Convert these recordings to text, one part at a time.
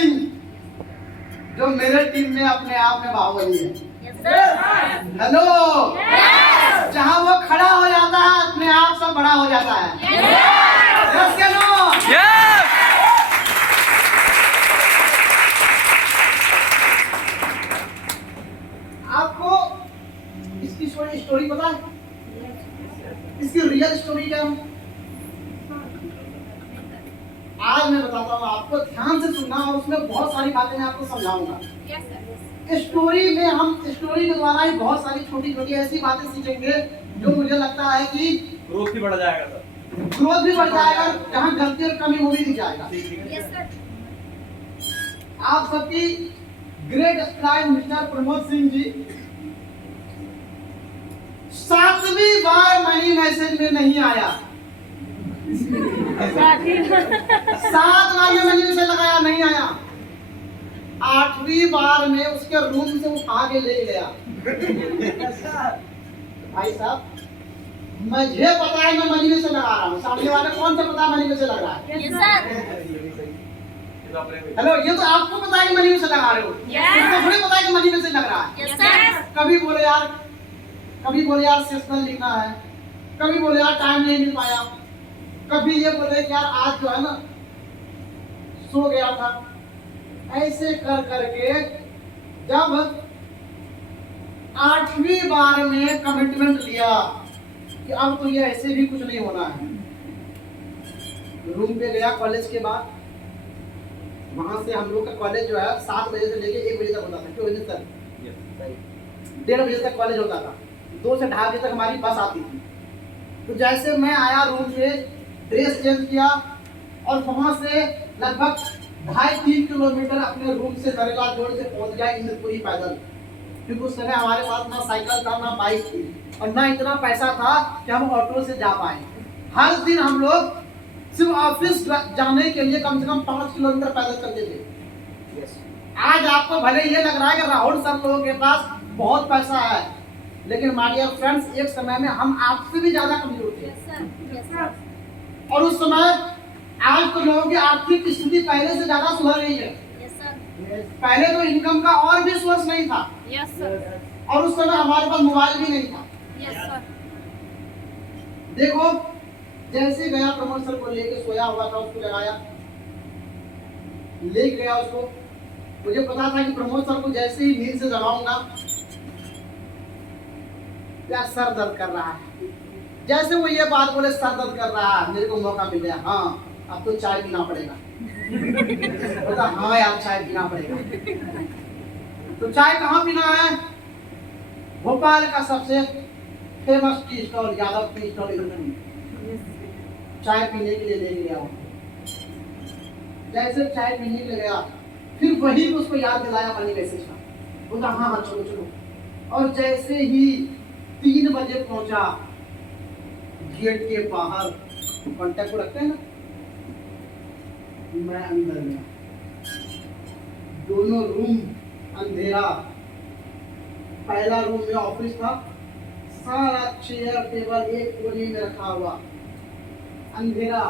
सिंह जो मेरे टीम में अपने आप में बाहुबली है। हेलो, जहाँ वो खड़ा हो जाता है अपने आप सब बड़ा हो जाता है। यस या नो? आपको इसकी स्टोरी पता है? इसकी रियल स्टोरी क्या है? आज मैं बताता हूँ, आपको ध्यान से सुनना और उसमें बहुत सारी बातें मैं आपको समझाऊंगा। स्टोरी में हम स्टोरी के द्वारा ही बहुत सारी छोटी छोटी ऐसी बातें सीखेंगे जो मुझे लगता है कि ग्रोथ भी बढ़ जाएगा सर। ग्रोथ भी बढ़ जाएगा, जहाँ गलती और कमी वो भी दिख जाएगा। आप सबकी great style mister Pramod Singh ji 7वीं बार मनी मैसेज में नहीं आया। 7 बार में मनी मैसेज लगाया, नहीं आया। 8वीं बार में उसके रूम से उठा के ले गया। भाई साहब, मुझे पता है मैं मनी में से लगा रहा हूँ, सामने वाले कौन सा पता मनी में से लग रहा है? हेलो, ये तो आपको पता है कि मनी में से लगा रहे हो, इसको थोड़ी पता है कि मनी में से लग रहा है। कभी बोले यार सेशनल लिखना है, कभी बोले यार टाइम नहीं मिल पाया, कभी ये बोले कि यार आज जो है ना सो गया था। ऐसे कर करके जब 8वीं बार में कमिटमेंट लिया कि अब तो ये ऐसे भी कुछ नहीं होना है, रूम पे गया कॉलेज के बाद। वहां से हम लोग का कॉलेज जो है 7 बजे से लेके 1 बजे तक होता था। 2 बजे तक, 1:30 बजे तक कॉलेज होता था। 2 से 2:30 बजे तक हमारी बस आती थी। तो जैसे मैं आया रूम से, ड्रेस चेंज किया और वहां से लगभग 2.5-3 किलोमीटर अपने रूम से नरेला जोड़ से पहुंच गया इंद्रपुरी पैदल, क्योंकि उस समय हमारे पास ना साइकिल था ना बाइक थी और ना इतना पैसा था कि हम ऑटो से जा पाए। हर दिन हम लोग सिर्फ ऑफिस जाने के लिए कम से कम 5 किलोमीटर पैदल चलते थे। आज आपको भले ये लग रहा है कि राहुल सर लोगों के पास बहुत पैसा है, लेकिन माय डियर फ्रेंड्स, एक समय में हम आपसे भी ज्यादा कमजोर थे। और उस समय आज तो लोगों की आर्थिक स्थिति पहले से ज्यादा सुधर गई है। पहले तो इनकम का और भी सोर्स नहीं था। और उस समय हमारे पास मोबाइल भी नहीं था। देखो, जैसे गया प्रमोद सर को लेके, सोया हुआ था, उसको जगाया, ले गया उसको। मुझे पता था कि प्रमोद सर को जैसे ही नींद से जगाऊंगा, क्या सर दर्द कर रहा है। जैसे वो ये बात बोले सर दर्द कर रहा है, मेरे को मौका मिल गया, हाँ अब तो चाय पीना पड़ेगा। बोला हाँ यार चाय पीना पड़ेगा। तो चाय कहाँ पीना है? भोपाल का सबसे famous tea stall, Yadav tea stall, चाय पीने के लिए ले गया। जैसे चाय पीने के लिए गया, फिर वही उसको याद दिलाया मनी मैसेज का। बोला हाँ हाँ चलो चलो। और जैसे ही 3 बजे पहुंचा, गेट के बाहर कॉन्टेक्ट को रखते हैं ना, मैं अंदर गया। दोनों रूम अंधेरा। पहला रूम में ऑफिस था, सारा चेयर टेबल एक कोने में रखा हुआ, अंधेरा।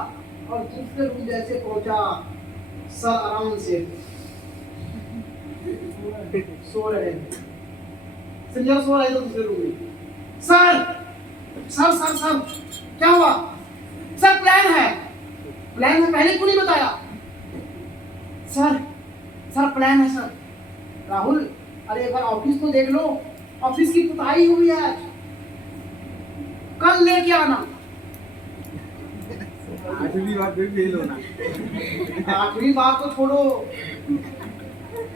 और दूसरे रूम जैसे पहुंचा, सर आराम से सो रहे थे। संजय सो रहे थे दूसरे रूम में। सर सर सर सर क्या हुआ? सर प्लान है पहले क्यों नहीं बताया? सर प्लान है सर। राहुल, अरे एक बार ऑफिस तो देख लो, ऑफिस की पुताई हुई है आज, कल लेके आना। 8वीं बार फिर फेल होना। 8वीं बार तो छोड़ो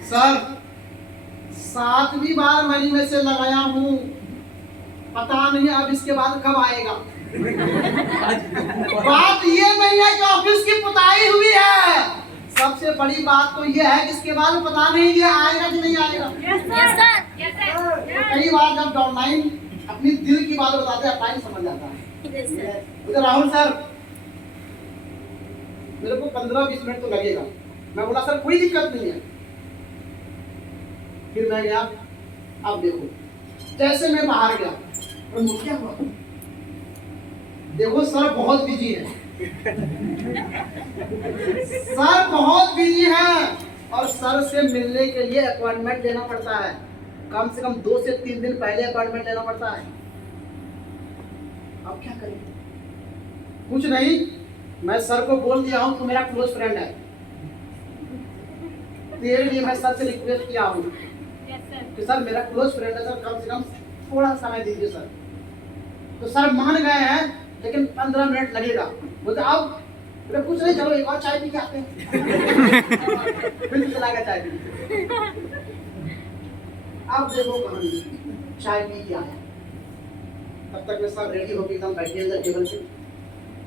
सर, 7वीं बार मनी में से लगाया हूँ, पता नहीं अब इसके बाद कब आएगा। बात ये नहीं है कि ऑफिस की पुताई हुई है, सबसे बड़ी बात तो ये है कि इसके बाद पता नहीं ये आएगा कि नहीं आएगा। कई बार जब डाउनलाइन अपनी दिल की बात बताते हैं, अपना समझ जाता है। तो राहुल सर, मेरे को 15-20 मिनट तो लगेगा। मैं बोला सर कोई दिक्कत नहीं है। फिर मैं गया। अब देखो, जैसे मैं बाहर गया और क्या हुआ, देखो सर बहुत बिजी है। सर बहुत बिजी है और सर से मिलने के लिए अपॉइंटमेंट लेना पड़ता है। कम से कम 2 से 3 दिन पहले अपॉइंटमेंट लेना पड़ता है। अब क्या करें? कुछ नहीं, मैं सर को बोल दिया हूँ तू मेरा क्लोज फ्रेंड है, तेरे लिए मैं सर से रिक्वेस्ट किया हूँ कि सर मेरा क्लोज फ्रेंड है सर, कम से कम थोड़ा समय दीजिए सर। तो सर मान गए हैं, लेकिन 15 मिनट लगेगा। बोलते अब कुछ नहीं, चलो एक और चाय पी के आते हैं। फिर चला गया चाय पी। अब देखो कहानी, चाय पी के आया, तब तक में सब रेडी होकर एकदम बैठे हैं टेबल पे,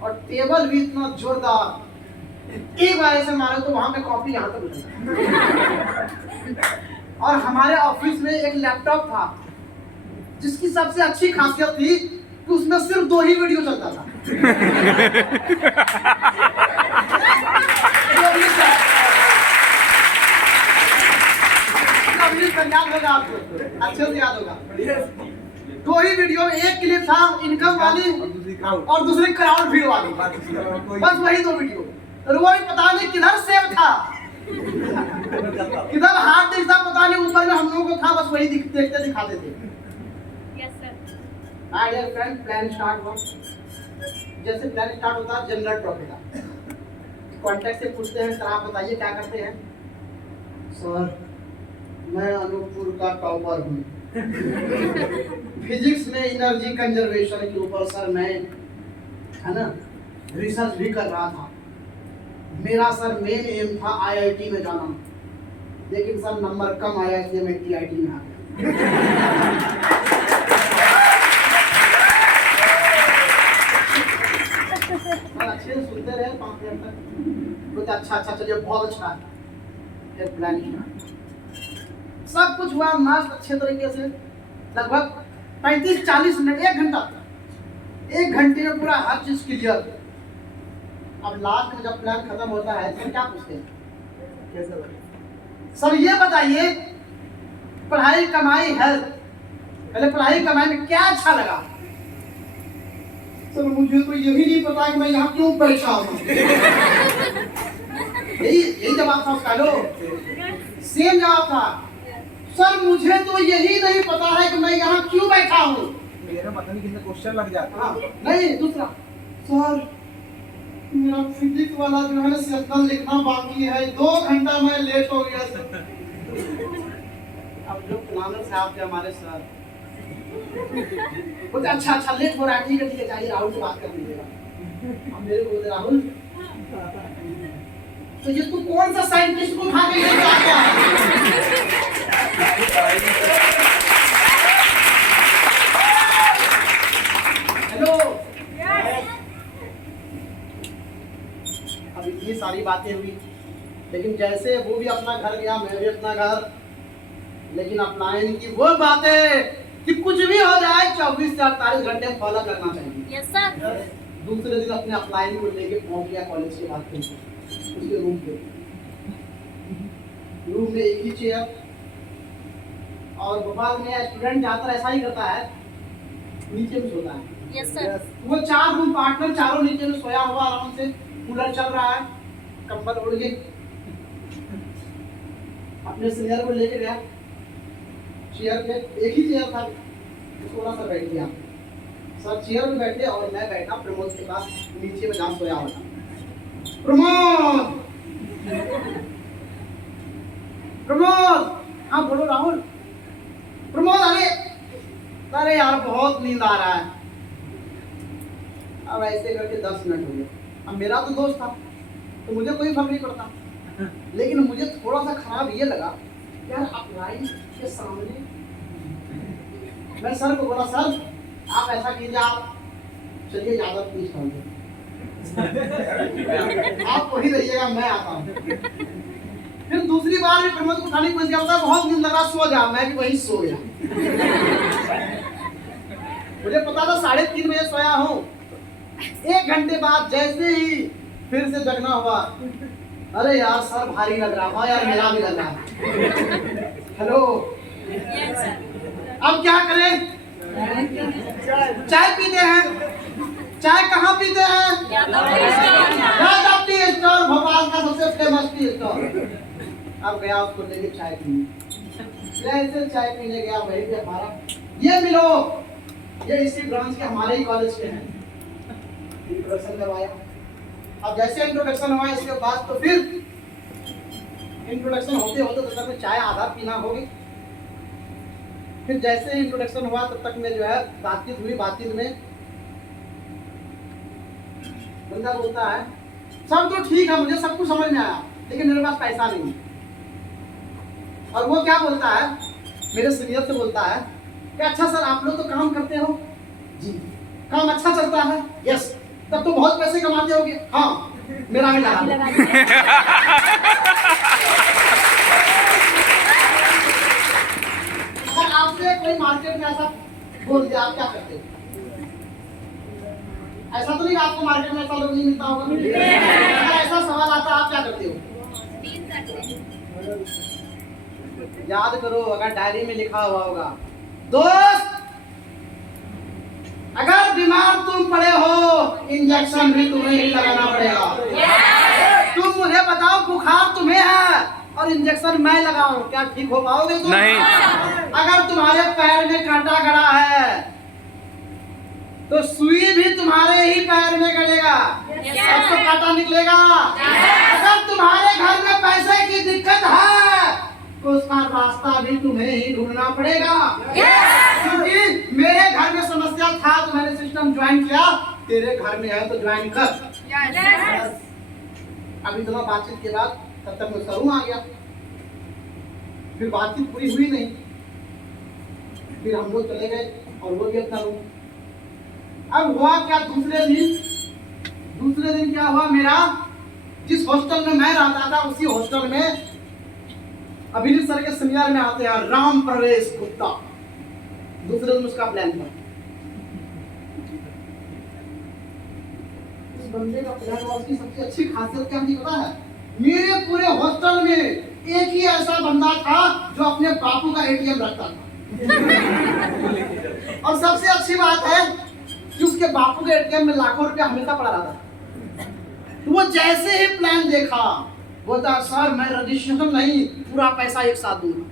और टेबल भी इतना जोरदार, एक बार ऐसे मारो तो वहां पे कॉपी यहाँ तक उठा। और हमारे ऑफिस में एक लैपटॉप था जिसकी सबसे अच्छी खासियत थी कि उसमें सिर्फ 2 ही वीडियो चलता था। याद होगा आपको, अच्छे से याद होगा। 2 ही वीडियो में, एक क्लिप था इनकम वाली और दूसरी क्राउड व्यू वाली, बस वही 2 वीडियो। और वो भी पता नहीं किधर सेव था, किधर हाथ दिखता पता नहीं, ऊपर में हम लोगों को था, बस वही देखते दिखाते थे। Hi dear friend, plan start हुआ। जैसे प्लान स्टार्ट होता है जनरल टॉपिक का, कॉन्टेक्ट से पूछते हैं सर आप बताइए क्या करते हैं। सर मैं अनूपपुर का टॉपर हूँ, फिजिक्स में एनर्जी कंजर्वेशन के ऊपर सर मैं है ना रिसर्च भी कर रहा था। मेरा सर मेन एम था आईआईटी में जाना, लेकिन सर नंबर कम आया इसलिए मैं टीआईटी में आ गया। अच्छे से सुनते रहे 5 मिनट तक, बोलते अच्छा चलिए बहुत अच्छा है। फिर प्लान सब कुछ हुआ मस्त अच्छे तरीके से, लगभग 35-40 मिनट, 1 घंटा, 1 घंटे में पूरा हर चीज क्लियर। अब लास्ट में जब प्लान खत्म होता है तो क्या पूछते हैं, कैसे लगा सर ये बताइए पढ़ाई कमाई हेल्थ, पहले पढ़ाई कमाई में क्या अच्छा लगा। सर मुझे तो यही नहीं पता कि मैं यहाँ क्यों बैठा हूँ। यही जवाब था उसका। लो सेम जवाब था, सर मुझे तो यही नहीं पता है कि मैं यहाँ क्यों बैठा हूँ। मेरा पता नहीं कितने क्वेश्चन लग जाता। हाँ नहीं, दूसरा सर मेरा फिजिक्स वाला जो है ना सेक्शन लिखना बाकी है, 2 घंटा मैं लेट हो गया सर। अब जो प्लानर साहब थे हमारे सर, बोलते अच्छा लेट हो रहा है, ठीक है जाइए राहुल से बात कर लीजिएगा। अब मेरे को बोलते राहुल तो ये तू कौन सा साइंटिस्ट को उठा के लेके आ गया है। हेलो अब इतनी सारी बातें हुई, लेकिन जैसे वो भी अपना घर गया मैं भी अपना घर, लेकिन अपलाइन की वो बातें कि कुछ भी हो जाए 24 से 48 घंटे में फॉलो करना चाहिए। Yes sir. दूसरे दिन अपने अपलाइन को लेके पहुंच गया कॉलेज के बाद, फिर उसके रूम में एक ही चेयर, और भोपाल में स्टूडेंट ज्यादातर ऐसा ही करता है, नीचे में सोता है। Yes sir. वो 4 रूम पार्टनर, चारों नीचे में सोया हुआ आराम से, कूलर चल रहा है, कंबल उड़ के अपने सीनियर को लेके गया चेयर पे, एक ही चेयर था, थोड़ा सा बैठ गया सर, चेयर पे बैठे और मैं बैठा प्रमोद के पास नीचे में जहाँ सोया हुआ। प्रमोद हाँ बोलो राहुल। प्रमोद अरे यार बहुत नींद आ रहा है। अब ऐसे करके 10 मिनट हो गए। अब मेरा तो दोस्त था तो मुझे कोई फर्क नहीं पड़ता, लेकिन मुझे थोड़ा सा खराब ये लगा यार अपलाइन के सामने। मैं सर को बोला सर आप ऐसा कीजिए, आप चलिए ज्यादा प्लीज आप वही रहिएगा, मैं आता हूँ। फिर दूसरी बार भी प्रमोद को उठाने की कोशिश किया, बहुत नींद लगा, सो जा, मैं भी वही सो गया। मुझे पता था 3:30 बजे सोया हूँ। 1 घंटे बाद जैसे ही फिर से जगना हुआ, अरे यार सर भारी लग रहा, हाँ यार मेरा भी लग रहा। हेलो अब क्या करें, चाय पीते हैं। चाय कहाँ पीते हैं? यादव टी स्टॉल, भोपाल का सबसे फेमस टी स्टॉल। अब गया उसको लेके चाय पीने, जैसे चाय पीने गया वही पे हमारा ये मिलो, ये इसी ब्रांच के हमारे ही कॉलेज के हैं, इंट्रोडक्शन करवाया। अब जैसे इंट्रोडक्शन हुआ इसके बाद तो फिर इंट्रोडक्शन होते होते तब तक में चाय आधा पीना होगी। फिर जैसे ही इंट्रोडक्शन हुआ तब तक में जो है बातचीत हुई, बातचीत में बंदा बोलता है सब तो ठीक है, मुझे सब कुछ समझ में आया, लेकिन मेरे पास पैसा नहीं है। और वो क्या बोलता है, मेरे सीनियर से बोलता है कि अच्छा सर आप लोग तो काम करते हो जी, काम अच्छा चलता है, यस, तब तो बहुत पैसे कमाते होगे, हाँ मेरा भी लगा अगर आपसे कोई मार्केट में ऐसा बोल दिया आप क्या करते हो? ऐसा तो नहीं आपको मार्केट में ऐसा लोग नहीं मिलता होगा, अगर ऐसा सवाल आता आप क्या करते हो? याद करो, अगर डायरी में लिखा हुआ होगा, दोस्त अगर बीमार तुम पड़े हो इंजेक्शन भी तुम्हें ही लगाना पड़ेगा। तुम मुझे बताओ बुखार तुम्हें है और इंजेक्शन मैं लगाऊं, क्या ठीक हो पाओगे तुम? नहीं। अगर तुम्हारे पैर में कांटा गड़ा है तो सुई भी तुम्हारे ही पैर में गड़ेगा, अब तो कांटा निकलेगा। अगर तुम्हारे घर में पैसे की दिक्कत है तो उसका रास्ता भी तुम्हें ही ढूंढना पड़ेगा। क्योंकि मेरे घर में समस्या था तो मैंने सिस्टम ज्वाइन किया, तेरे घर में है तो ज्वाइन कर। अब इतना बातचीत के बाद तब तक मैं सरू आ गया, फिर बातचीत पूरी हुई नहीं, फिर हम लोग चले गए और वो भी अपना रूम। अब हुआ क्या, दूसरे दिन क्या हुआ, मेरा जिस हॉस्टल में मैं रहता था उसी हॉस्टल में अभिजीत सर के सीनियर में आते हैं राम प्रवेश गुप्ता, दूसरे दिन उसका प्लान था। इस बंदे का प्लान और उसकी सबसे अच्छी खासियत क्या मुझे पता है, मेरे पूरे हॉस्टल में एक ही ऐसा बंदा था जो अपने बापू का एटीएम रखता था। और सबसे अच्छी बात है कि उसके बापू के एटीएम में लाखों रुपया हमेशा पड़ा रहता था। तो वो जैसे ही प्लान देखा बोलता सर मैं रजिस्ट्रेशन नहीं पूरा पैसा एक साथ दूंगा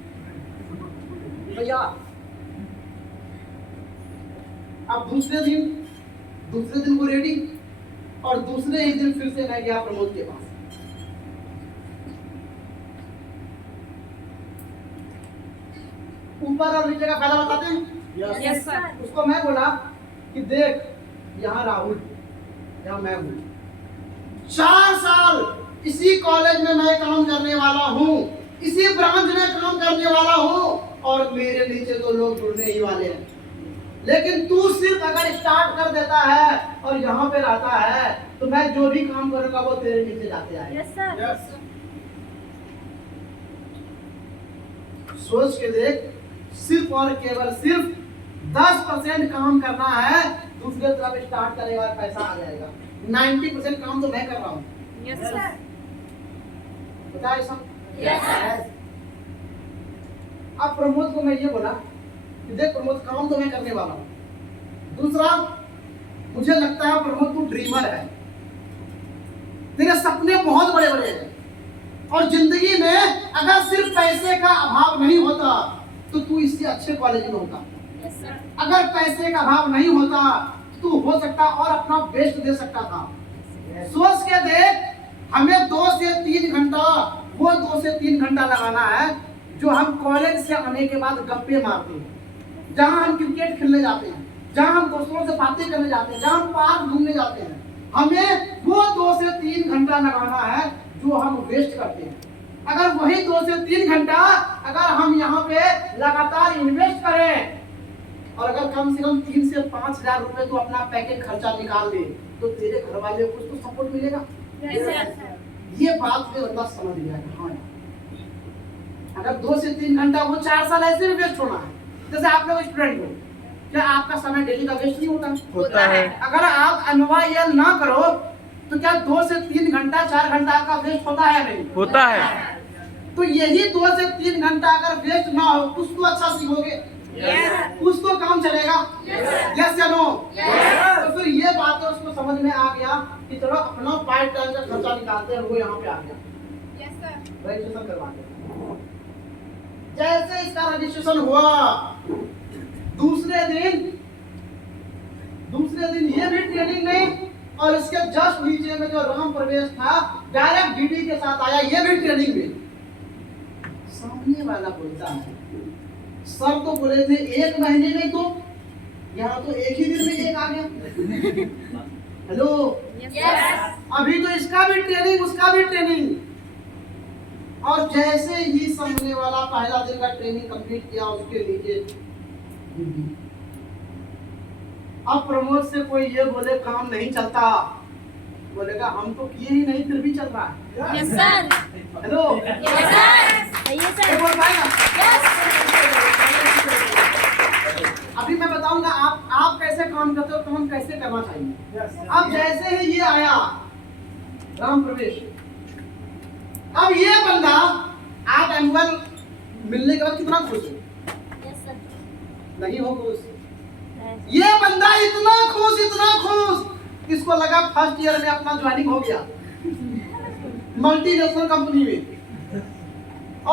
भैया। अब दूसरे दिन वो रेडी, और दूसरे ही दिन फिर से मैं गया प्रमोद के पास। ऊपर और नीचे का फायदा बताते हैं। Yes sir. उसको मैं बोला कि देख यहाँ राहुल, यहाँ मैं हूँ, 4 साल इसी कॉलेज में मैं काम करने वाला हूँ, इसी ब्रांच में काम करने वाला हूँ, और मेरे नीचे तो लोग जुड़ने ही वाले हैं। लेकिन तू सिर्फ अगर स्टार्ट कर देता है और यहाँ पे रहता है तो मैं जो भी काम करूँगा वो तेरे नीचे जाते आएगा। Yes sir. सोच के देख, सिर्फ और केवल सिर्फ 10% काम करना है, दूसरे तरफ स्टार्ट करेगा और पैसा आ जाएगा। 90% काम तो मैं कर रहा हूँ। Yes sir. पता है सब? यस। अब प्रमोद को मैं ये बोला कि देख प्रमोद काम तो मैं करने वाला हूँ, दूसरा मुझे लगता है प्रमोद तू ड्रीमर है, तेरे सपने बहुत बड़े बड़े हैं, और जिंदगी में अगर सिर्फ पैसे का अभाव नहीं होता तो तू इससे अच्छे कॉलेज में होता। Yes sir. अगर पैसे का अभाव नहीं होता तो हो सकता और अपना बेस्ट दे सकता था। सोच के देख, हमें 2 से 3 घंटा, वो 2 से 3 घंटा लगाना है जो हम कॉलेज से आने के बाद गप्पे मारते हैं, जहां हम क्रिकेट खेलने जाते हैं, जहां हम दोस्तों से बातें करने जाते हैं, जहां हम पार्क घूमने जाते हैं, हमें वो 2 से 3 घंटा लगाना है जो हम वेस्ट करते हैं। अगर वही 2 से 3 घंटा अगर हम यहाँ पे लगातार इन्वेस्ट करें और अगर कम से कम 3 से 5 हजार रुपए तो अपना पैकेज खर्चा निकाल दे तो तेरे घर वाले को तो सपोर्ट मिलेगा। Yes sir. ये बात में बंदा समझ गया कि हाँ, अगर 2 से 3 घंटा वो 4 साल ऐसे भी वेस्ट होना है। जैसे आप लोग स्टूडेंट हो, क्या आपका समय डेली का वेस्ट नहीं होता? होता है। अगर आप एनवाईएल ना करो तो क्या 2 से 3 घंटा 4 घंटा का वेस्ट होता है या नहीं? होता है। तो यही 2 से 3 घंटा अगर वेस्ट ना हो, कुछ तो अच्छा सीखोगे, कुछ तो काम चलेगा। यस या नो? तो फिर ये बात है उसको समझ में आ गया कि चलो अपना पार्ट टाइम का खर्चा निकालते हैं, वो यहाँ पे आ गया। यस सर रजिस्ट्रेशन करवा के जैसे इसका रजिस्ट्रेशन हुआ दूसरे दिन ये भी ट्रेनिंग में और इसके जस्ट नीचे में जो राम प्रवेश था डायरेक्ट डीडी के साथ आया ये भी ट्रेनिंग में। सामने वाला बोलता है सर तो बोले थे 1 महीने में तो यहाँ तो एक ही दिन में 1 आ गया। हेलो यस अभी तो इसका भी ट्रेनिंग उसका भी ट्रेनिंग और जैसे ही सामने वाला पहला दिन का ट्रेनिंग कंप्लीट किया उसके नीचे अब प्रमोद से कोई ये बोले काम नहीं चलता बोलेगा हम तो किए ही नहीं फिर भी चल रहा है। Yes sir hello yes sir yes ये बोल पाएगा? यस अभी मैं बताऊंगा आप कैसे काम करते हो काम कैसे करना चाहिए। अब जैसे ही ये आया राम प्रवेश अब ये बंदा आप एनुअल मिलने के बाद कितना खुश हो यस सर नहीं हो खुश ये बंदा इतना खुश इसको लगा फर्स्ट ईयर में अपना ज्वाइनिंग हो गया मल्टीनेशनल कंपनी में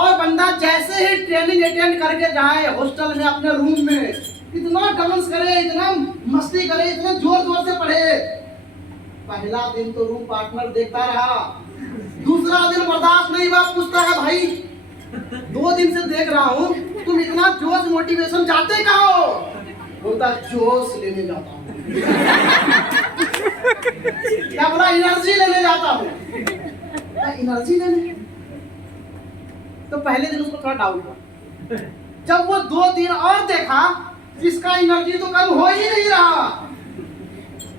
और बंदा जैसे ही ट्रेनिंग अटेंड करके जाए हॉस्टल में अपने रूम में इतना डांस करे इतना मस्ती करे इतना जोर जोर से पढ़े। पहला दिन तो रूम पार्टनर देखता रहा दूसरा दिन बर्दाश्त नहीं हुआ पूछता है भाई 2 दिन से देख रहा हूँ तुम इतना जोश मोटिवेशन जाते कहाँ हो बोलता जोश लेने जाता हूँ क्या बोला एनर्जी लेने जाता हूँ एनर्जी लेने तो पहले दिन उसको थोड़ा डाउट हुआ जब वो 2 दिन और देखा इसका एनर्जी तो कम हो ही नहीं रहा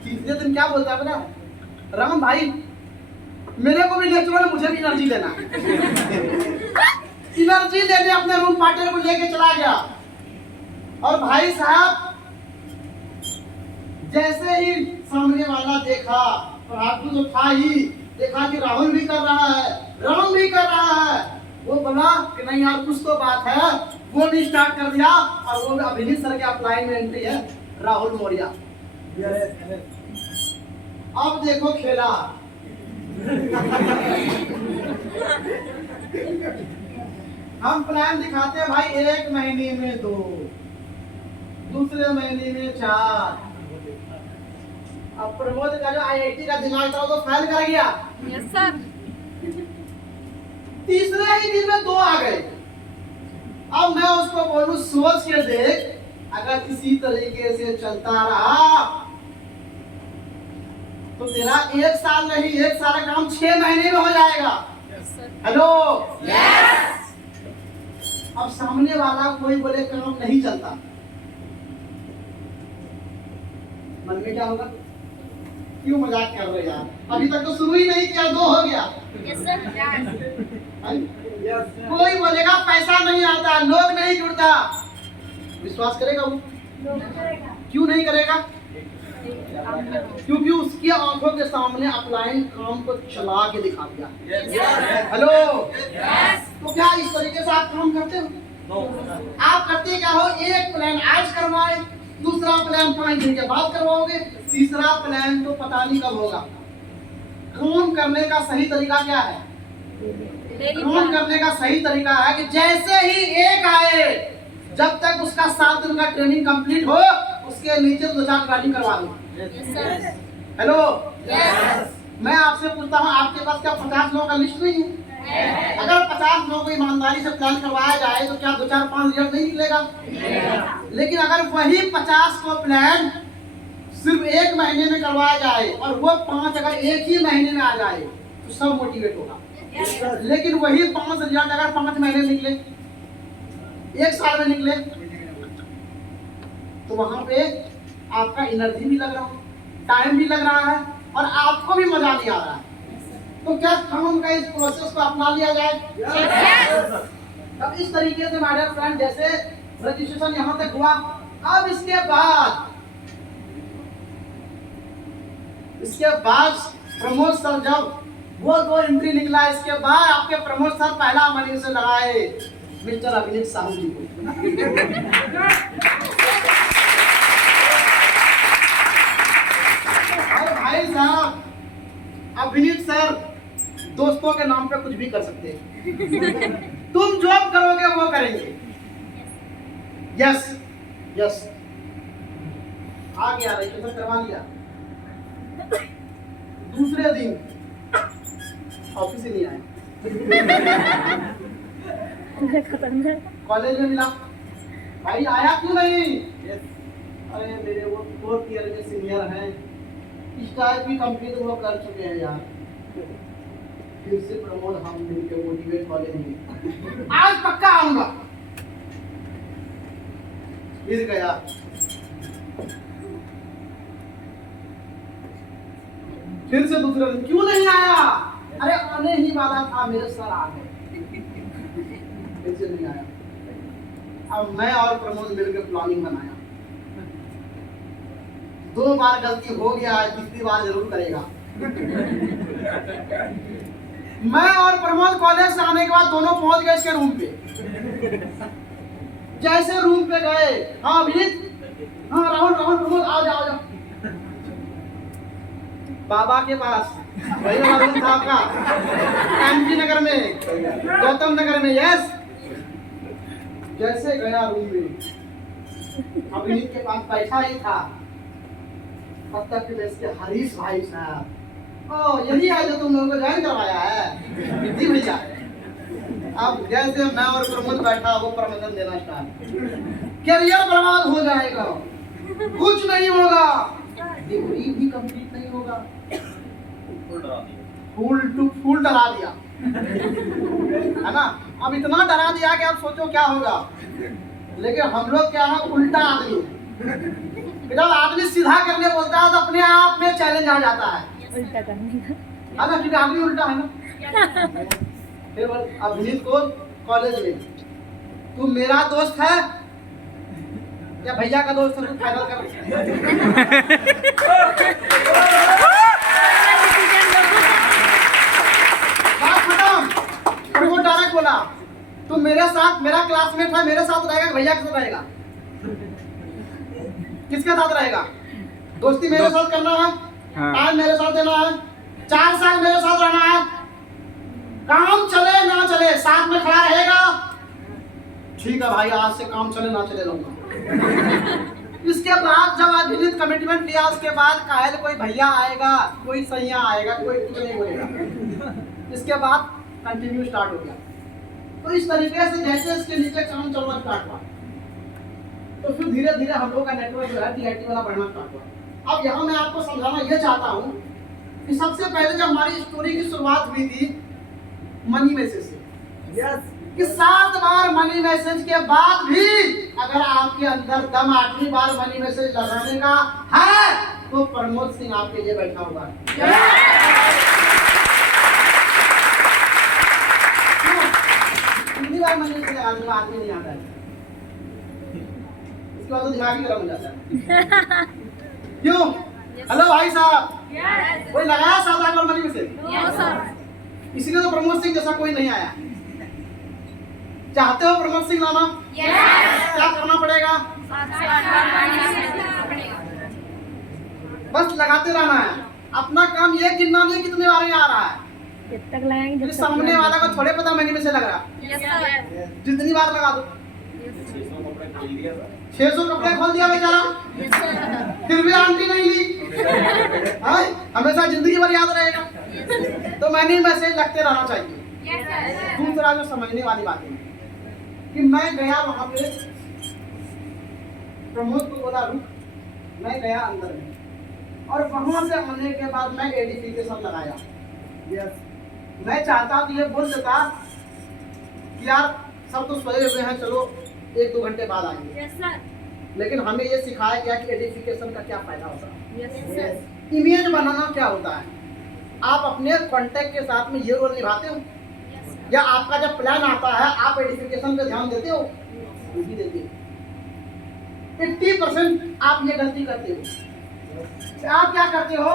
तीसरे दिन क्या बोलता है बोला राम भाई मेरे को भी लेक्चर मुझे भी एनर्जी लेना एनर्जी लेने अपने रूम पार्टनर को लेके चला गया और भाई साहब जैसे ही सामने वाला देखा और आपको तो था ही देखा कि राहुल भी कर रहा है राम भी कर रहा है वो बोला कि नहीं यार कुछ तो बात है वो भी स्टार्ट कर दिया और वो अभिनीत सर के अपलाइन में एंट्री है राहुल मौर्य। अब देखो खेला हम प्लान दिखाते हैं भाई 1 महीने में 2 दूसरे महीने में 4 अब प्रमोद का जो आईआईटी का दिमाग था वो तो फेल कर गया यस सर तीसरे ही दिन में 2 आ गए। अब मैं उसको बोलूं सोच के देख अगर इसी तरीके से चलता रहा तो तेरा 1 साल नहीं 1 साल का काम 6 महीने में हो जाएगा। हेलो यस अब सामने वाला कोई बोले काम नहीं चलता मन में क्या होगा क्यों मजाक कर रहे यार अभी तक तो शुरू ही नहीं किया 2 हो गया। यस सर कोई बोलेगा पैसा नहीं आता लोग नहीं जुड़ता विश्वास करेगा वो क्यों नहीं करेगा क्योंकि उसकी आंखों के सामने अपलाइन काम को चला के दिखा दिया। हेलो तो क्या इस तरीके से आप काम करते हो आप करते क्या हो एक प्लान आज करवाए दूसरा प्लान 5 दिन के बाद करवाओगे तीसरा प्लान तो पता नहीं कब होगा। काम करने का सही तरीका क्या है काम करने का सही तरीका है कि जैसे ही एक आए जब तक उसका 7 दिन का ट्रेनिंग कंप्लीट हो उसके नीचे 2-4 ट्रेनिंग करवा दो। हेलो मैं आपसे पूछता हूँ आपके पास क्या 50 लोगों का लिस्ट नहीं है अगर 50 लोगों को ईमानदारी से प्लान करवाया जाए तो क्या 2-4-5 रिजल्ट नहीं निकलेगा लेकिन अगर वही 50 को प्लान सिर्फ 1 महीने में करवाया जाए और वो 5 अगर एक ही महीने में आ जाए तो सब मोटिवेट होगा लेकिन वही 5 रिजल्ट अगर 5 महीने में निकले 1 साल में निकले तो वहां पे आपका एनर्जी भी लग रहा है टाइम भी लग रहा है और आपको भी मजा नहीं आ रहा है तो क्या काम का इस प्रोसेस को अपना लिया जाए। अब इस तरीके से हमारे फ्रेंड जैसे रजिस्ट्रेशन यहाँ तक हुआ अब इसके बाद प्रमोद सर जब वो 2 एंट्री निकला इसके बाद आपके प्रमोद सर पहला मनी से लगाए मिस्टर अभिनीत साहू जी को और भाई साहब अभिनीत सर दोस्तों के नाम पे कुछ भी कर सकते हैं। तुम जॉब करोगे वो करेंगे। यस यस, आ गया, रजिस्ट्रेशन करवा लिया। दूसरे दिन ऑफिस ही नहीं आए, कॉलेज में मिला, भाई आया क्यों नहीं? अरे मेरे वो 4th ईयर के सीनियर हैं, इस टाइप की कंपनी तो वो कर चुके हैं यार, फिर से प्रमोद हम मिलकर मोटिवेट कॉलेज में आज पक्का आऊंगा। फिर गया, फिर से दूसरे दिन क्यों नहीं आया? अरे आने ही वाला था, मेरे सर आ गए, फिर से नहीं आया। अब मैं और प्रमोद मिलकर प्लानिंग बनाया, 2 बार गलती हो गया है, तीसरी बार जरूर करेगा। मैं और प्रमोद कॉलेज से आने के बाद दोनों पहुंच गए इसके रूम पे। जैसे रूम पे गए, हाँ अभिजीत, हाँ राहुल राहुल प्रमोद आओ जाओ जाओ, बाबा के पास वही वाला रूम था आपका, एमपी नगर में, गौतम नगर में। यस, जैसे गया रूम में, अभिजीत के पास बैठा ही था, तब तक कि इसके हरीश भाई साहब, ओ यही है जो तुम लोगों को ज्वाइन करवाया है? जी भैया। अब जैसे मैं और प्रमोद बैठा, वो प्रमोदन देना स्टार्ट, करियर बर्बाद हो जाएगा, कुछ नहीं होगा, डिग्री भी कंप्लीट नहीं होगा, फूल डरा दिया है ना। अब इतना डरा दिया कि अब सोचो क्या होगा। लेकिन हम लोग क्या है, उल्टा आदमी, जब आदमी सीधा करने बोलता है तो अपने आप में चैलेंज आ जाता है, उल्टा करने का, है ना, क्योंकि आदमी उल्टा है ना। फिर अभिजीत को कॉलेज में, तू मेरा दोस्त है या भैया का दोस्त है, तू फाइनल कर। बात खत्म। और वो डायरेक्ट बोला, तू मेरे साथ, मेरा क्लासमेट है, मेरे साथ रहेगा, भैया के साथ रहेगा? किसके साथ रहेगा? दोस्ती मेरे साथ करना है, टाइम मेरे साथ देना है, 4 साल मेरे साथ रहना है, काम चले ना चले साथ में खड़ा रहेगा। ठीक है भाई, आज से काम चले ना चले रहूंगा। इसके बाद जब अभिजीत कमिटमेंट लिया, उसके बाद काहे कोई भैया आएगा, कोई सैया आएगा, कोई कुछ नहीं होएगा। इसके बाद कंटिन्यू स्टार्ट हो गया। तो इस तरीके से जैसे इसके नीचे काम चलना स्टार्ट हुआ, तो फिर धीरे धीरे हम लोग का नेटवर्क जो है DIT वाला बढ़ना स्टार्ट हुआ। अब यहाँ मैं आपको समझाना ये चाहता हूँ कि सबसे पहले जब हमारी स्टोरी की शुरुआत हुई थी मनी मैसेज से, कि 7 बार मनी मैसेज के बाद भी अगर आपके अंदर दम 8वीं बार मनी मैसेज लगाने का है, तो प्रमोद सिंह आपके लिए बैठा हुआ है। कितनी बार मनी मैसेज लगा दूंगा, आदमी नहीं आता है, इसके बाद तो दिमाग ही गरम हो जाता है। क्यों? हेलो भाई साहब, कोई लगाया 7 बार मनी मैसेज? इसलिए तो प्रमोद सिंह जैसा कोई नहीं आया। चाहते हो प्रमोद सिंह लाना? क्या करना पड़ेगा? बस लगाते रहना है। अपना काम ये गिनना नहीं कितने बार आ रहा है, जब तक लगाएंगे, जब सामने वाला को थोड़े पता मनी मैसेज लग रहा, जितनी बार लगा दो। 600 कपड़े खोल दिया बेचारा, फिर भी आंटी नहीं ली, हमेशा जिंदगी भर याद रहेगा। तो मनी मैसेज लगते रहना चाहिए। दूसरा जो समझने वाली बात है कि मैं गया वहां पे, प्रमोद को बोला रुक, मैं गया अंदर में, और वहां से आने के बाद मैं एडिफिकेशन लगाया। मैं चाहता तो ये बोल देता कि यार सब तो सोए हुए हैं, चलो 1-2 घंटे बाद आएंगे, लेकिन हमें ये सिखाया गया कि एडिफिकेशन का क्या फायदा होता है, इमेज बनाना क्या होता है। आप अपने कॉन्टेक्ट के साथ में ये रोल निभाते हो, या आपका जब प्लान आता है आप एडिफिकेशन पे ध्यान देते हो? नहीं देते। 80% आप ये गलती करते हो। आप क्या करते हो,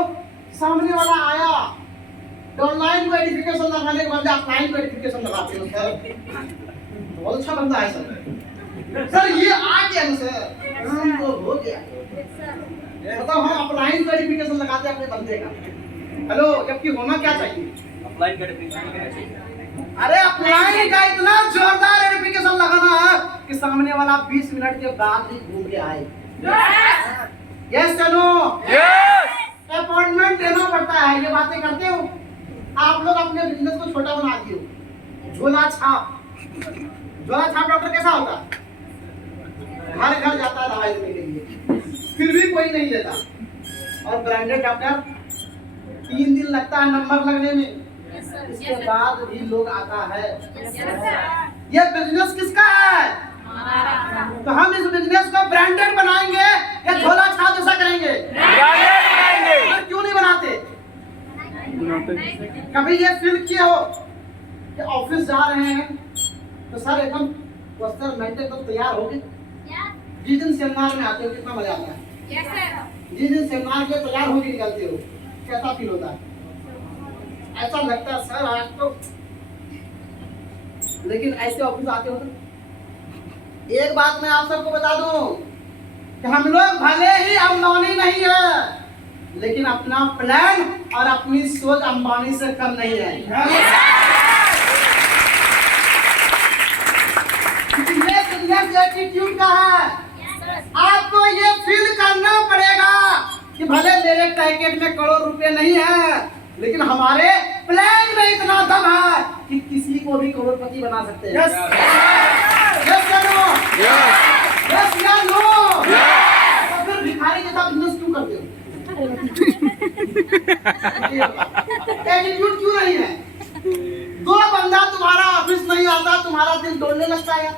सामने वाला आया, ऑनलाइन को एडिफिकेशन लगाने के बदले आप लाइन को एडिफिकेशन लगाते हो। सर बहुत अच्छा बंदा है सर ये आ गया सर, काम तो हो गया। मतलब हम अपलाइन को एडिफिकेशन लगाते हैं अपने बंदे का। हेलो, जबकि होना क्या चाहिए, अपलाइन का डेफिनेशन क्या है? अरे अपलाइन का इतना जोरदार वेरिफिकेशन लगाना है कि सामने वाला 20 मिनट के बाद ही घूम के आए। यस या नो? अपॉइंटमेंट देना पड़ता है। ये बातें करते हो आप लोग, अपने बिजनेस को छोटा बना दिए हो। झोला छाप डॉक्टर कैसा होता है? घर घर जाता है दवाई देने के लिए, फिर भी कोई नहीं लेता। और ब्रांडेड डॉक्टर 3 दिन लगता है नंबर लगने में, इसके बाद भी लोग आता है। ये बिजनेस किसका है? तो हम इस बिजनेस को ब्रांडेड बनाएंगे या झोला छाप जैसा करेंगे? और क्यों नहीं बनाते? कभी ये फील किए हो कि ऑफिस जा रहे हैं तो सर एकदम वस्त्र मेंटेन तो तैयार हो गए, जिस दिन सेमिनार में आते हो कितना मजा आता है? जिस दिन सेमिनार के तैयार होकर निकलते हो कैसा फील होता है? ऐसा लगता है सर आज तो, लेकिन ऐसे ऑफिस आते हो तो एक बात मैं आप सबको बता दूं कि हम लोग भले ही अंबानी नहीं है, लेकिन अपना प्लान और अपनी सोच अंबानी से कम नहीं है। ये बिजनेस एटीट्यूड का है। आपको ये फील करना पड़ेगा कि भले मेरे पैकेट में करोड़ रुपए नहीं है, लेकिन हमारे प्लान में इतना दम है कि किसी को भी करोड़पति बना सकते हैं। यस या नो? यस या नो? तो फिर भिखारी जैसा बिजनेस क्यों करते हो? एटीट्यूड क्यों नहीं है? 2 बंदा तुम्हारा ऑफिस नहीं आता, तुम्हारा दिल डोलने लगता है।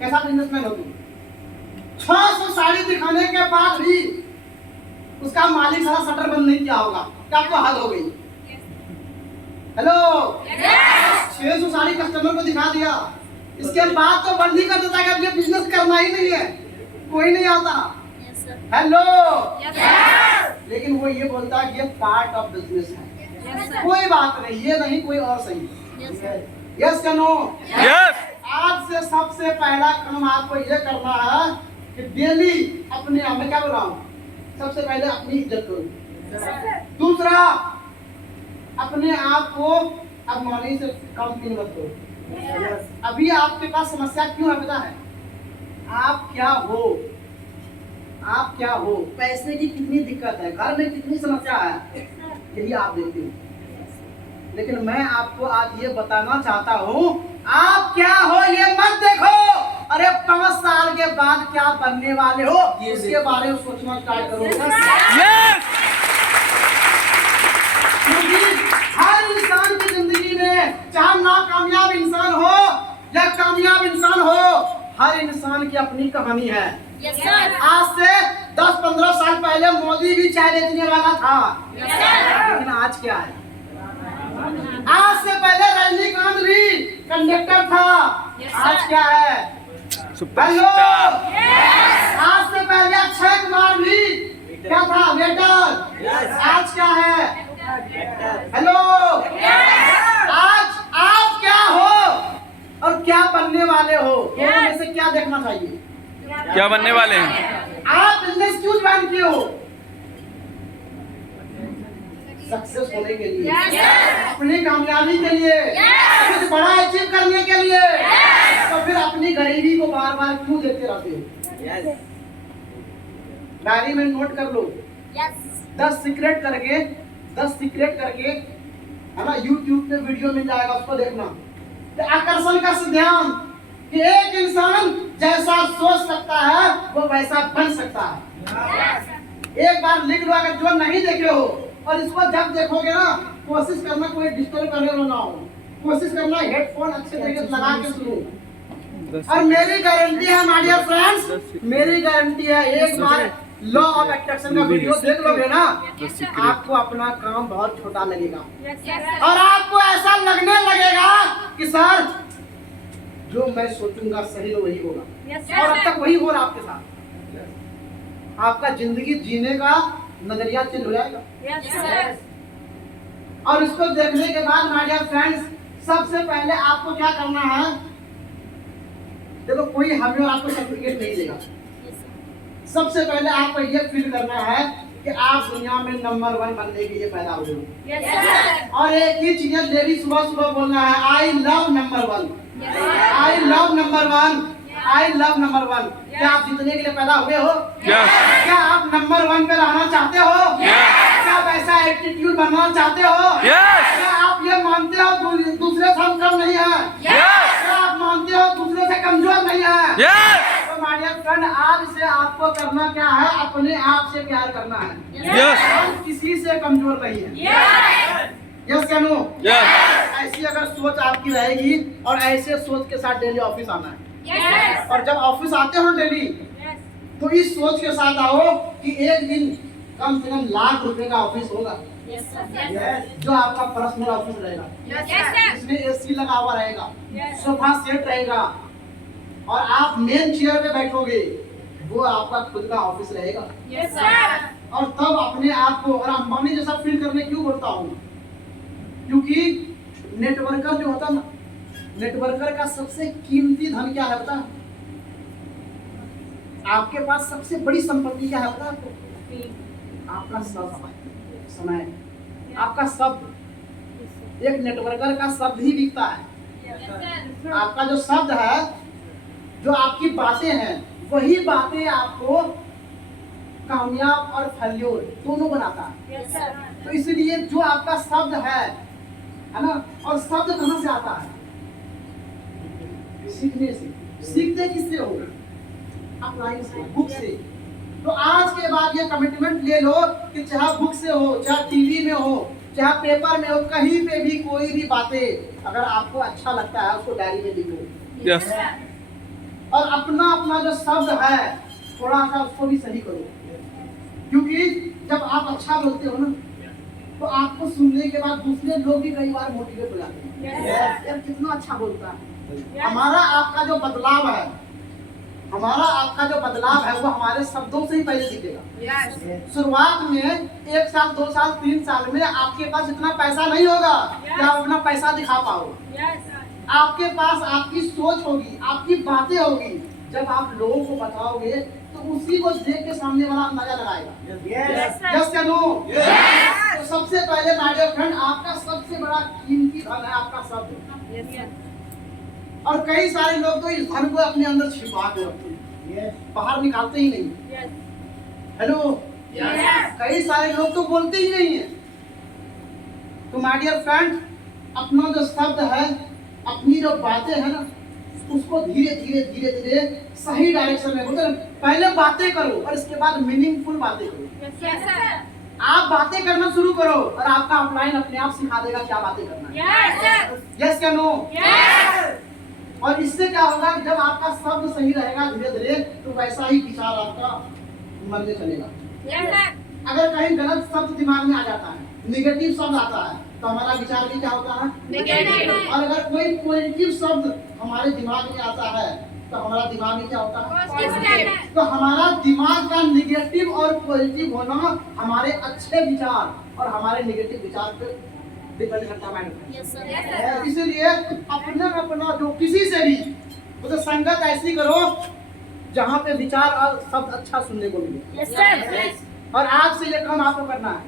कैसा बिजनेसमैन हो तुम? 600 साड़ी दिखाने के बाद भी उसका मालिक सारा शटर बंद नहीं किया होगा, क्या आपको हाल हो गई? हेलो, 600 साड़ी कस्टमर को दिखा दिया, इसके बाद तो बंद ही कर देता है कि अब ये बिजनेस करना ही नहीं है, कोई नहीं आता। हेलो, लेकिन वो ये बोलता है कि ये पार्ट ऑफ बिजनेस है, कोई बात नहीं, ये नहीं कोई और सही। यस या नो? आज से सबसे पहला काम आपको ये करना है कि डेली अपने आप में क्या बोल रहा हूँ, सबसे पहले अपनी इज्जत करो। दूसरा, अपने आप को अपमानी से कम फील मत करो। अभी आपके पास समस्या क्यों है पता है? आप क्या हो, आप क्या हो, पैसे की कितनी दिक्कत है, घर में कितनी समस्या है, यही आप देखते हो। लेकिन मैं आपको आज ये बताना चाहता हूँ, आप क्या हो ये मत देखो, अरे 5 साल के बाद क्या बनने वाले हो इसके बारे में सोचना स्टार्ट करो। क्योंकि हर इंसान की जिंदगी में, चाहे नाकामयाब इंसान हो या कामयाब इंसान हो, हर इंसान की अपनी कहानी है। आज से 10-15 साल पहले मोदी भी चाय बेचने वाला था, लेकिन आज क्या है? आज से पहले रजनीकांत भी कंडक्टर था, आज क्या है? हेलो, आज से पहले अक्षय कुमार भी क्या था? वेटर, आज क्या है? हेलो, आज आप क्या हो और क्या बनने वाले हो, दोनों में से क्या देखना चाहिए? क्या बनने वाले हैं? आप बिजनेस क्यों ज्वाइन किए हो? सक्सेस होने के लिए, अपनी कामयाबी के लिए, कुछ बड़ा अचीव करने के लिए। तो फिर अपनी गरीबी को बार बार क्यों देखते रहते हो? डायरी में नोट कर लो, 10 सीक्रेट करके है ना, YouTube पे वीडियो मिल जाएगा, उसको देखना। तो आकर्षण का सिद्धांत कि एक इंसान जैसा सोच सकता है वो वैसा बन सकता है। एक बार लिख लो, अगर जो नहीं देखे हो, और इसको जब देखोगे ना, कोशिश करना कोई डिस्टर्ब करने वाला ना हो, कोशिश करना हेडफोन अच्छे तरीके से लगा के सुनो। और मेरी गारंटी है माय डियर फ्रेंड्स, मेरी गारंटी है, एक बार लॉ ऑफ अट्रैक्शन का वीडियो देख लोगे ना, आपको अपना काम बहुत छोटा लगेगा और आपको ऐसा लगने लगेगा कि सर जो मैं सोचूंगा सही वही होगा। और अब तक वही हो रहा आपके साथ। आपका जिंदगी जीने का नजरिया चेंज हो जाएगा। और इसको देखने के बाद माय डियर फ्रेंड्स, सबसे पहले आपको क्या करना है? देखो, कोई हमें और आपको सर्टिफिकेट नहीं देगा। सबसे पहले आपको ये फील करना है कि आप दुनिया में नंबर 1 बनने के लिए पैदा हुए हो। Yes sir. और एक ही चीज डेली सुबह सुबह बोलना है, I love number 1, I love number 1, I love number 1। क्या आप जीतने के लिए पैदा हुए हो? क्या आप नंबर 1 पे रहना चाहते हो? क्या वैसा एटीट्यूड बनना चाहते हो? क्या आप ये मानते हो दूसरे से हम कम नहीं है? क्या आप मानते हो दूसरे से कमजोर नहीं है? तो माय डियर फ्रेंड, आज से आपको करना क्या है? अपने आप से प्यार करना है। हम किसी से कमजोर नहीं है। यस क्या नो? ऐसी अगर सोच आपकी रहेगी और ऐसे सोच के साथ डेली ऑफिस आना है। और जब ऑफिस आते हो डेली तो इस सोच के साथ आओ कि एक दिन कम से कम लाख रुपए का ऑफिस होगा, जो आपका पर्सनल ऑफिस रहेगा, इसमें एसी लगा हुआ रहेगा, सोफा सेट रहेगा और आप मेन चेयर पे बैठोगे, वो आपका खुद का ऑफिस रहेगा। और तब अपने आप को, और अंबानी जैसा फील करने क्यों बोलता हूँ, क्योंकि नेटवर्कर जो होता ना, नेटवर्कर का सबसे कीमती धन क्या है पता? आपके पास सबसे बड़ी संपत्ति क्या है पता आपको? आपका समय, आपका शब्द। एक नेटवर्कर का शब्द ही बिकता है। आपका जो शब्द है, जो आपकी बातें हैं, वही बातें आपको कामयाब और फेल्योर दोनों बनाता है। तो इसलिए जो आपका शब्द है ना, और शब्द कहाँ से आता है? सीखने से। सीखते किससे हो? अपलाइन से, बुक से। तो आज के बाद ये कमिटमेंट ले लो कि चाहे बुक से हो, चाहे टीवी में हो, चाहे पेपर में हो, कहीं पे भी कोई भी बातें अगर आपको अच्छा लगता है उसको डायरी में लिखो। यस। और अपना अपना जो शब्द है थोड़ा सा उसको भी सही करो, क्योंकि जब आप अच्छा बोलते हो ना तो आपको सुनने के बाद दूसरे लोग भी कई बार मोटिवेट हो जाते हैं। यार कितना अच्छा बोलता है। हमारा आपका जो बदलाव है, हमारा आपका जो बदलाव है वो हमारे शब्दों से ही पहले दिखेगा। शुरुआत में 1 साल, 2 साल, 3 साल में आपके पास इतना पैसा नहीं होगा कि आप अपना पैसा दिखा पाओ। आपके पास आपकी सोच होगी, आपकी बातें होगी। जब आप लोगों को बताओगे तो उसी को देख के सामने वाला अंदाजा लगाएगा। यस या नो? तो सबसे पहले माय डियर फ्रेंड, आपका सबसे बड़ा कीमती धन है आपका शब्द। और कई सारे लोग तो इस धन को अपने अंदर छिपा के रखते हैं, बाहर निकालते ही नहीं। हेलो, कई सारे लोग तो बोलते ही नहीं है। तो माय डियर फ्रेंड, अपना जो शब्द है, अपनी जो बातें है ना, उसको धीरे धीरे धीरे धीरे सही डायरेक्शन में बोलते। पहले बातें करो और इसके बाद मीनिंगफुल बातें करो। आप बातें करना शुरू करो और आपका अपलाइन अपने आप सिखा देगा क्या बातें करना है। यस क्या नो? और इससे क्या होगा कि जब आपका शब्द सही रहेगा धीरे धीरे, तो वैसा ही विचार आपका मन में चलेगा। अगर कहीं गलत शब्द दिमाग में आ जाता है, निगेटिव शब्द आता है, तो हमारा विचार भी क्या होता है? नेगेटिव। और अगर कोई पॉजिटिव शब्द हमारे दिमाग में आता है तो हमारा दिमाग में क्या होता है? पॉजिटिव। तो हमारा दिमाग का निगेटिव और पॉजिटिव होना हमारे अच्छे विचार और हमारे निगेटिव विचार पे डिपेंड करता है। इसीलिए अपना जो किसी से भी तो संगत ऐसी करो जहाँ पे विचार और शब्द अच्छा सुनने को मिले। और आज से ये काम आपको करना है।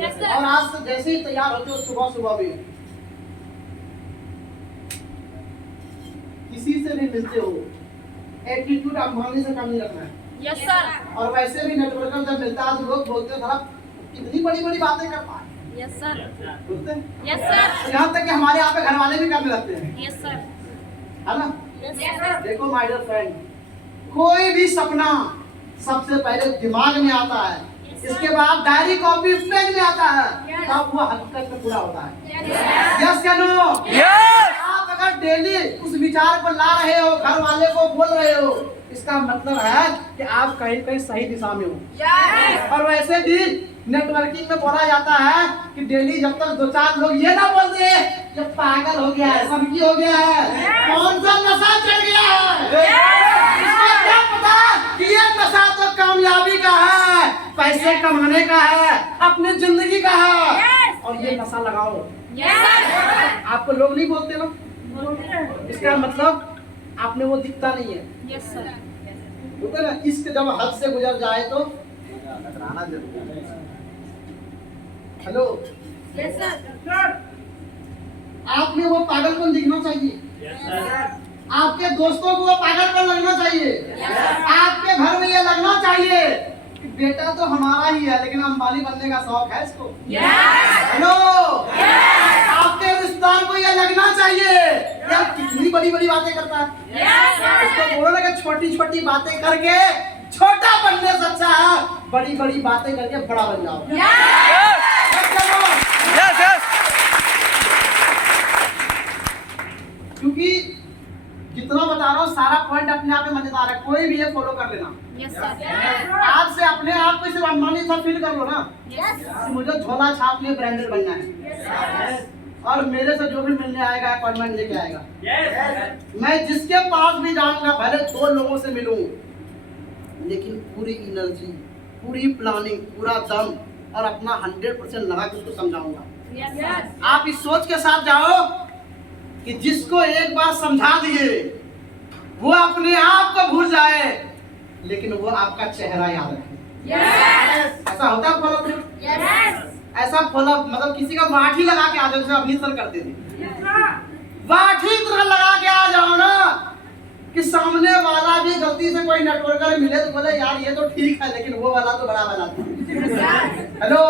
और आज से जैसे ही तैयार होते हो सुबह सुबह भी किसी से भी मिलते हो, एटीट्यूड अंबानी से कम नहीं रखना है। और वैसे भी नेटवर्कर जब मिलता है तो लोग बोलते हैं साहब कितनी बड़ी बड़ी बातें करता है। बोलते हैं यहाँ तक कि हमारे यहाँ पे घर वाले भी करने लगते हैं, है ना? देखो माय डियर फ्रेंड, कोई भी सपना सबसे पहले दिमाग में आता है, इसके बाद डायरी कॉपी पेन में आता है, तब वो हकीकत में पूरा होता है। यस या नो? आप अगर डेली उस विचार को ला रहे हो, घर वाले को बोल रहे हो, इसका मतलब है कि आप कहीं कहीं सही दिशा में हो। और वैसे भी नेटवर्किंग में बोला जाता है कि डेली जब तक 2-4 लोग ये ना बोल दे कि पागल हो गया है, समझी हो गया है, कौन सा नशा चढ़ गया है, इसको क्या पता कि ये नशा तो कामयाबी का है, पैसे कमाने का है, अपनी जिंदगी का है, और ये नशा लगाओ। आपको लोग नहीं बोलते ना, इसका मतलब आपने वो दिखता नहीं है। बोलते ना, इश्क जब हद से गुजर जाए तो टकराना जरूरी है। Hello, yes sir. आप में वो पागलपन दिखना चाहिए। आपके दोस्तों को वो पागलपन लगना चाहिए। आपके घर में ये लगना चाहिए कि बेटा तो हमारा ही है, लेकिन अंबानी बनने का शौक है इसको। हेलो, आपके रिश्तेदार को ये लगना चाहिए यार कितनी बड़ी बड़ी बातें करता है। उसको बोलो ना कि छोटी छोटी बातें करके छोटा बनने से अच्छा है बड़ी बड़ी बातें करके बड़ा बन जाओ। Yes yes. क्योंकि जितना बता रहा हूँ सारा पॉइंट अपने आप में मजेदार है, कोई भी ये फॉलो कर लेना। Yes sir. आज से अपने आप को सिर्फ अंबानी सा फील कर लो ना यस कि मुझे झोला छाप लिए ब्रांडेड बनना है और मेरे से जो भी मिलने आएगा अपॉइंटमेंट लेके आएगा। मैं जिसके पास भी जाऊंगा भले 2 लोगों से मिलूं, लेकिन पूरी एनर्जी, पूरी प्लानिंग, पूरा दम और अपना 100% लगा के उसको समझाऊंगा। यस आप इस सोच के साथ जाओ कि जिसको एक बार समझा दिए वो अपने आप को भूल जाए, लेकिन वो आपका चेहरा याद रखे। ऐसा होता है फॉलो? ऐसा फॉलो मतलब किसी का वाठी लगा के आ जाओ, जैसे अभी सर करते थे। वाठी तरह लगा के आ जाओ ना कि सामने वाला भी गलती से कोई नेटवर्कर मिले तो बोले यार ये तो ठीक है, लेकिन वो वाला तो बड़ा वाला था। हेलो,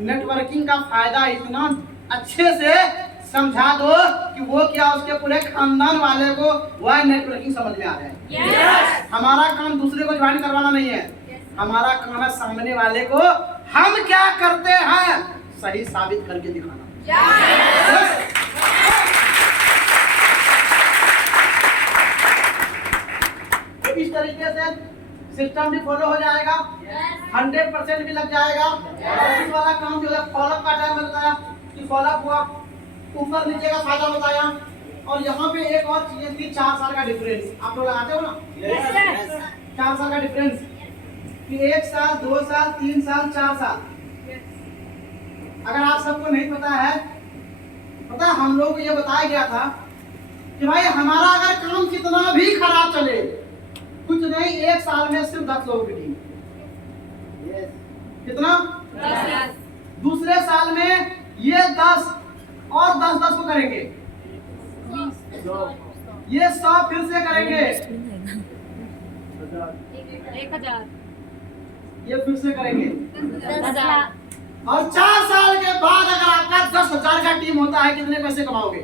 नेटवर्किंग का फायदा इतना अच्छे से समझा दो कि वो क्या उसके पूरे खानदान वाले को वह नेटवर्किंग समझ में आ जाए। हमारा काम दूसरे को ज्वाइन करवाना नहीं है, हमारा काम है सामने वाले को हम क्या करते हैं सही साबित करके दिखाना। तो इस तरीके से सिस्टम भी फॉलो हो जाएगा, 100% भी लग जाएगा। और इस वाला काम जो है फॉलोअप का टाइम बताया कि फॉलोअप हुआ, ऊपर नीचे का फायदा बताया, और यहाँ पे एक और चीज थी 4 साल का डिफरेंस। आप लोग लगाते हो ना 4 साल का डिफरेंस कि 1 साल 2 साल 3 साल 4 साल। अगर आप सबको नहीं पता है, पता है हम लोग को ये बताया गया था कि भाई हमारा अगर काम कितना भी खराब चले, कुछ नहीं 1 साल में सिर्फ 10 लोगों की टीम। कितना? 10। दूसरे साल में ये 10 और 10 को करेंगे, ये 100 फिर से करेंगे, 1000 ये फिर से करेंगे, 10,000 और 4 साल के बाद अगर आपका 10,000 का टीम होता है कितने पैसे कमाओगे?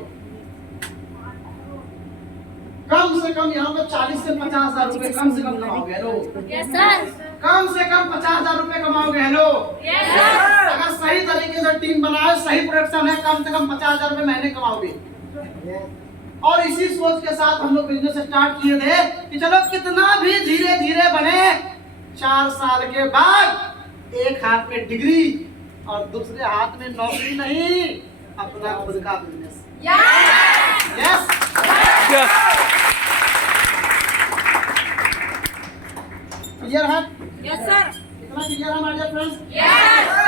कम से कम यहाँ पे 40 से 50,000 रुपए कम से कम कमाओगे। Hello, yes sir. कम से कम 50,000 रुपए कमाओगे। Hello, yes sir. अगर सही तरीके से टीम बनाए, सही प्रोडक्शन है, कम से कम 50,000 रुपए महीने कमाओगे। और इसी सोच के साथ हम लोग बिजनेस स्टार्ट किए थे कि चलो कितना भी धीरे धीरे बने, 4 साल के बाद एक हाथ में डिग्री और दूसरे हाथ में नौकरी नहीं, अपना खुद का बिजनेस। यस क्लियर है? Yes sir. इतना क्लियर है हमारे फ्रेंड्स? यस।